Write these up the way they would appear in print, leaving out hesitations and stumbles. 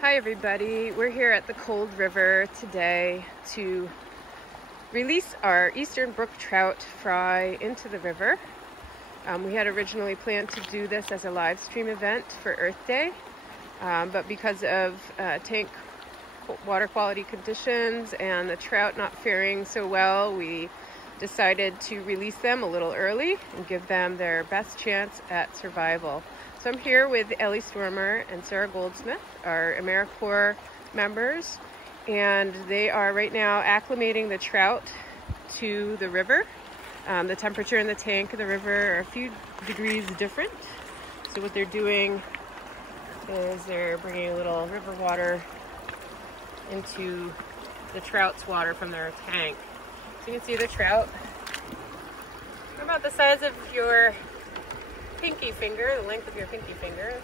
Hi everybody, we're here at the Cold River today to release our eastern brook trout fry into the river. We had originally planned to do this as a live stream event for Earth Day, but because of tank water quality conditions and the trout not faring so well, we decided to release them a little early and give them their best chance at survival. So I'm here with Ellie Stormer and Sarah Goldsmith, our AmeriCorps members, and they are right now acclimating the trout to the river. The temperature in the tank and the river are a few degrees different. So what they're doing is they're bringing a little river water into the trout's water from their tank. So you can see the trout. They're about the size of your pinky finger, the length of your pinky finger.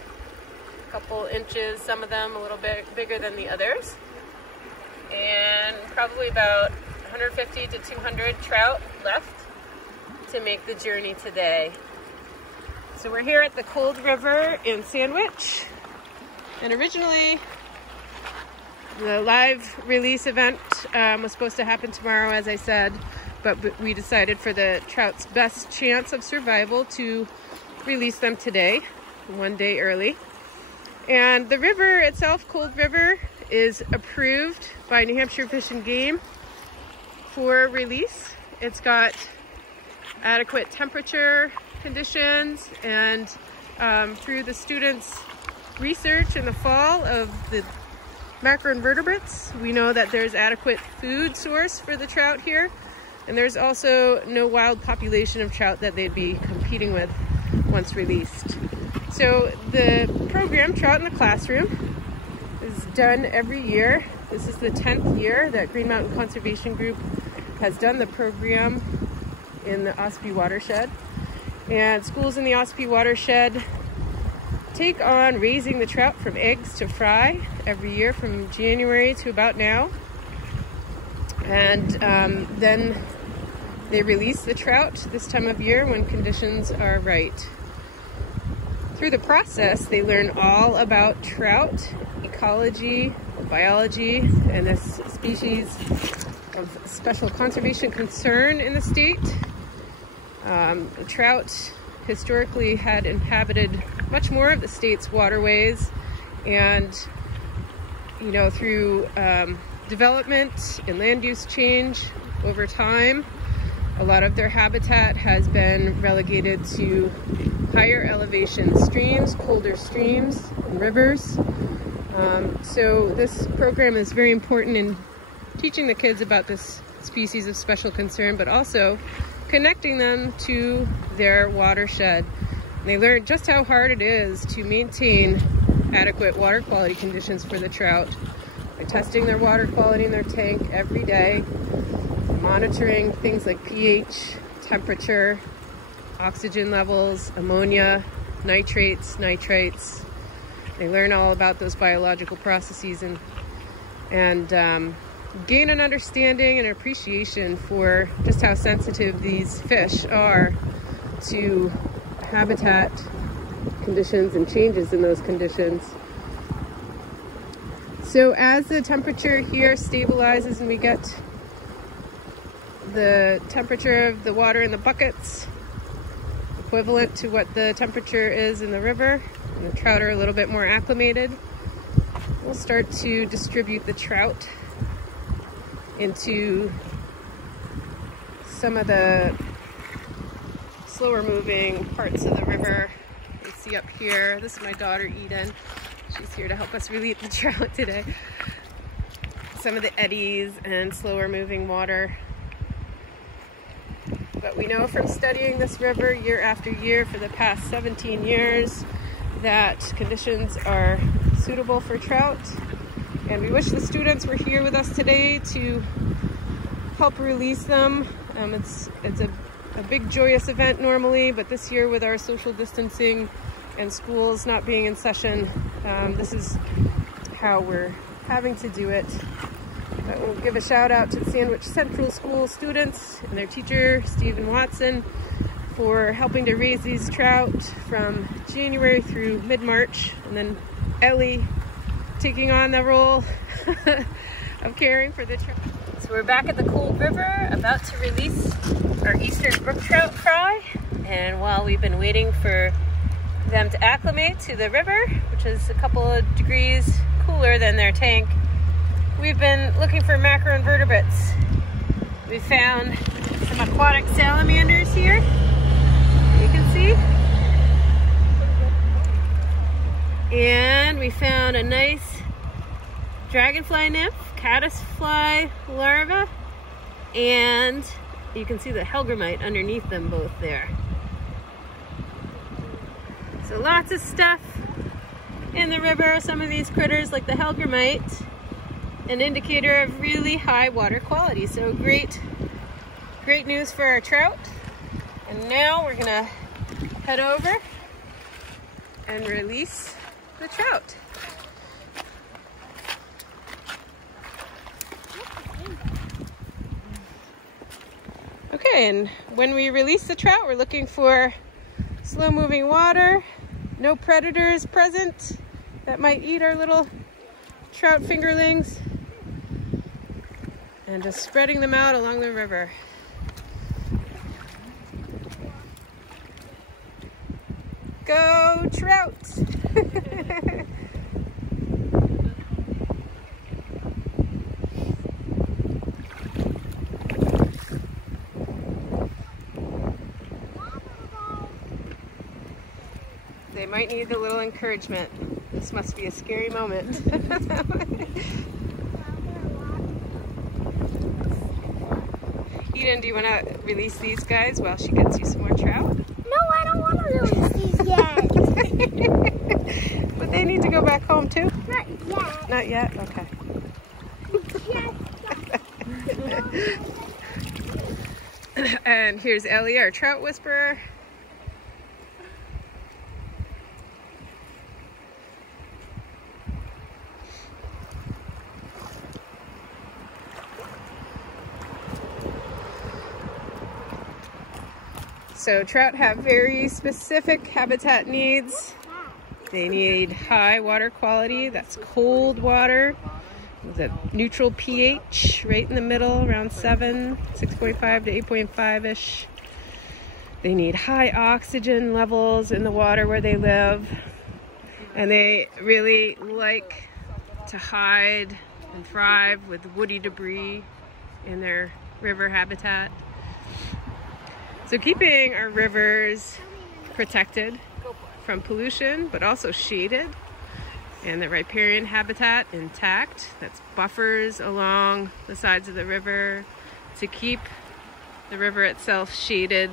A couple inches, some of them a little bit bigger than the others. And probably about 150 to 200 trout left to make the journey today. So we're here at the Cold River in Sandwich. And originally, the live release event was supposed to happen tomorrow, as I said, but we decided for the trout's best chance of survival to release them today, one day early. And the river itself, Cold River, is approved by New Hampshire Fish and Game for release. It's got adequate temperature conditions, and through the students' research in the fall of the macroinvertebrates, we know that there's adequate food source for the trout here, and there's also no wild population of trout that they'd be competing with once released. So the program, Trout in the Classroom, is done every year. This is the 10th year that Green Mountain Conservation Group has done the program in the Ospey watershed. And schools in the Ospey watershed take on raising the trout from eggs to fry every year from January to about now. And then they release the trout this time of year when conditions are right. Through the process, they learn all about trout, ecology, biology, and this species of special conservation concern in the state. The trout historically had inhabited much more of the state's waterways, and through development and land use change over time, a lot of their habitat has been relegated to higher elevation streams, colder streams, and rivers. So this program is very important in teaching the kids about this species of special concern, but also connecting them to their watershed. And they learn just how hard it is to maintain adequate water quality conditions for the trout by testing their water quality in their tank every day, monitoring things like pH, temperature, oxygen levels, ammonia, nitrates, nitrites. They learn all about those biological processes and gain an understanding and appreciation for just how sensitive these fish are to habitat conditions and changes in those conditions. So as the temperature here stabilizes and we get the temperature of the water in the buckets equivalent to what the temperature is in the river, and the trout are a little bit more acclimated, we'll start to distribute the trout into some of the slower moving parts of the river. You see up here, this is my daughter Eden. She's here to help us release the trout today. Some of the eddies and slower moving water. But we know from studying this river year after year for the past 17 years that conditions are suitable for trout. And we wish the students were here with us today to help release them. It's a big joyous event normally, but this year with our social distancing and schools not being in session, this is how we're having to do it. We'll give a shout out to the Sandwich Central School students and their teacher, Stephen Watson, for helping to raise these trout from January through mid-March, and then Ellie taking on the role of caring for the trout. So we're back at the cold river, about to release our eastern brook trout fry. And while we've been waiting for them to acclimate to the river, which is a couple of degrees cooler than their tank, we've been looking for macroinvertebrates. We found some aquatic salamanders here, you can see. And we found a nice dragonfly nymph, caddisfly larva, and you can see the hellgrammite underneath them both there. So lots of stuff in the river. Some of these critters, like the hellgrammite, an indicator of really high water quality. So great news for our trout. And now we're gonna head over and release the trout. Okay, and when we release the trout, we're looking for slow moving water, no predators present that might eat our little trout fingerlings, and just spreading them out along the river. Go trout! They might need a little encouragement. This must be a scary moment. Eden, do you want to release these guys while she gets you some more trout? No, I don't want to release these yet. But they need to go back home too? Not yet. Not yet? Okay. And here's Ellie, our trout whisperer. So trout have very specific habitat needs. They need high water quality, that's cold water, with a neutral pH right in the middle, around 7, 6.5 to 8.5-ish. They need high oxygen levels in the water where they live. And they really like to hide and thrive with woody debris in their river habitat. So keeping our rivers protected from pollution, but also shaded, and the riparian habitat intact, that's buffers along the sides of the river to keep the river itself shaded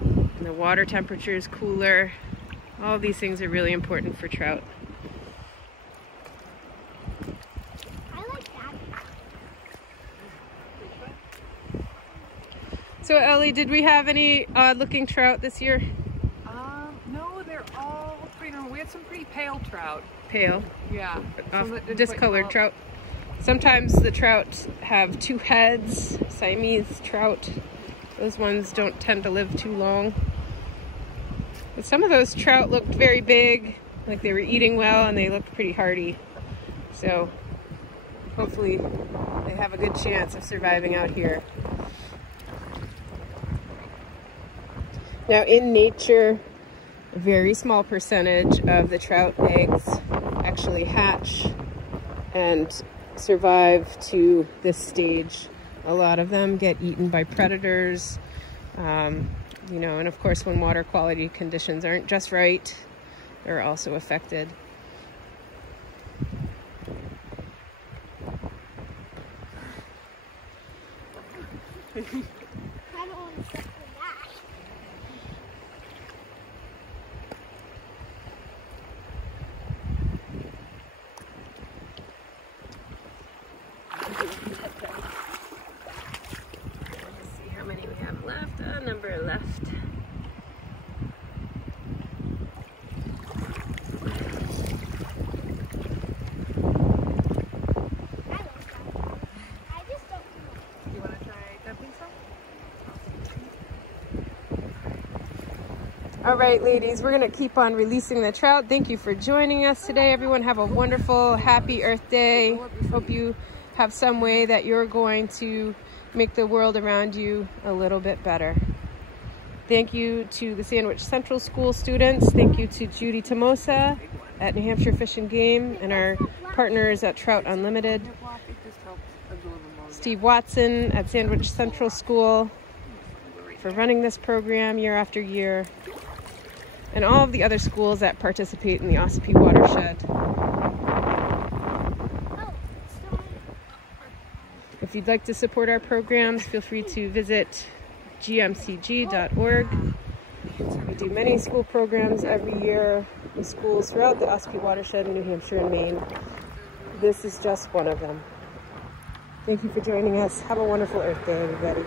and the water temperature is cooler. All these things are really important for trout. So Ellie, did we have any odd-looking trout this year? No, they're all pretty normal. We had some pretty pale trout. Pale? Yeah. Discolored trout. Sometimes the trout have two heads, Siamese trout. Those ones don't tend to live too long. But some of those trout looked very big, like they were eating well, and they looked pretty hardy. So hopefully they have a good chance of surviving out here. Now in nature, a very small percentage of the trout eggs actually hatch and survive to this stage. A lot of them get eaten by predators, you know, and of course when water quality conditions aren't just right, they're also affected. I don't want to step in that. Let's see how many we have left. A number left. You want to try dumping some? All right, ladies, we're going to keep on releasing the trout. Thank you for joining us today. Everyone have a wonderful, happy Earth Day. Hope you have some way that you're going to make the world around you a little bit better. Thank you to the Sandwich Central School students. Thank you to Judy Tomosa at New Hampshire Fish and Game and our partners at Trout Unlimited. Steve Watson at Sandwich Central School for running this program year after year. And all of the other schools that participate in the Ossipee watershed. If you'd like to support our programs, feel free to visit gmcg.org. We do many school programs every year with schools throughout the Ossipee watershed in New Hampshire and Maine. This is just one of them. Thank you for joining us. Have a wonderful Earth Day, everybody.